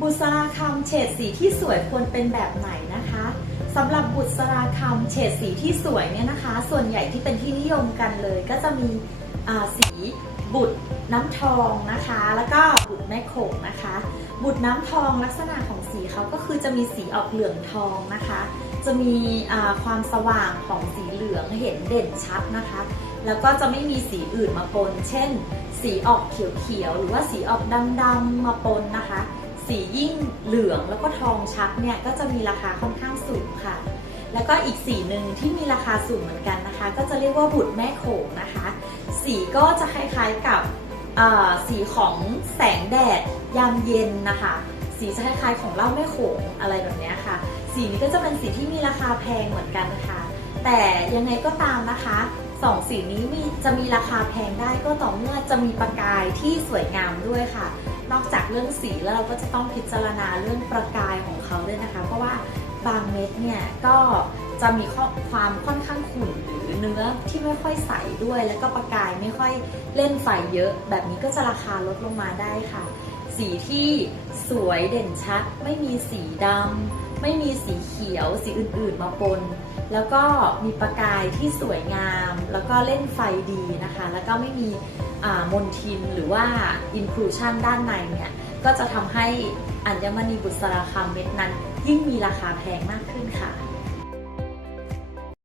บุษราคำเฉดสีที่สวยควรเป็นแบบไหนนะคะสำหรับบุษราคำเฉดสีที่สวยเนี่ยนะคะ ส่วนใหญ่ที่เป็นที่นิยมกันเลย ก็จะมีสีบุตรน้ำทองนะคะ แล้วก็บุตรแม่โขงนะคะ บุตรน้ำทองลักษณะของสีเขาก็คือจะมีสีออกเหลืองทองนะคะ จะมีความสว่างของสีเหลืองเห็นเด่นชัดนะคะ แล้วก็จะไม่มีสีอื่นมาปน เช่น สีออกเขียวๆหรือว่าสีออกดำๆมาปนนะคะ สียิ่งเหลืองแล้วก็ทองชัดเนี่ยก็จะมีราคาค่อนข้างสูงค่ะ แล้วก็อีกสีหนึ่งที่มีราคาสูงเหมือนกันนะคะ ก็จะเรียกว่าบุตรแม่โขงนะคะ สีก็จะคล้ายๆกับสีของแสงแดดยามเย็นนะคะ สีจะคล้ายๆของเหล้าแม่โขงอะไรแบบนี้ค่ะ สีนี้ก็จะเป็นสีที่มีราคาแพงเหมือนกันนะคะ แต่ยังไงก็ตามนะคะสองสีนี้มีจะมีราคาแพงได้ก็ต่อเมื่อจะมีประกายที่สวยงามด้วยค่ะ นอกจากเรื่องสีแล้วเราก็จะต้องพิจารณาเรื่องประกายของเขาด้วยนะคะ เพราะว่าบางเม็ดเนี่ยก็จะมีความค่อนข้างขุ่นหรือเนื้อที่ไม่ค่อยใสด้วย แล้วก็ประกายไม่ค่อยเล่นไฟเยอะ แบบนี้ก็จะราคาลดลงมาได้ค่ะ สีที่สวยเด่นชัด ไม่มีสีดำ ไม่มีสีเขียวสีอื่นๆมาปน แล้วก็มีประกายที่สวยงาม แล้วก็เล่นไฟดีนะคะ แล้วก็ไม่มีอ่ามนทินหรือว่าอินคลูชันด้านในเนี่ย ก็จะทำให้อัญมณีบุษราคำเม็ดนั้น ยิ่งมีราคาแพงมากขึ้นค่ะ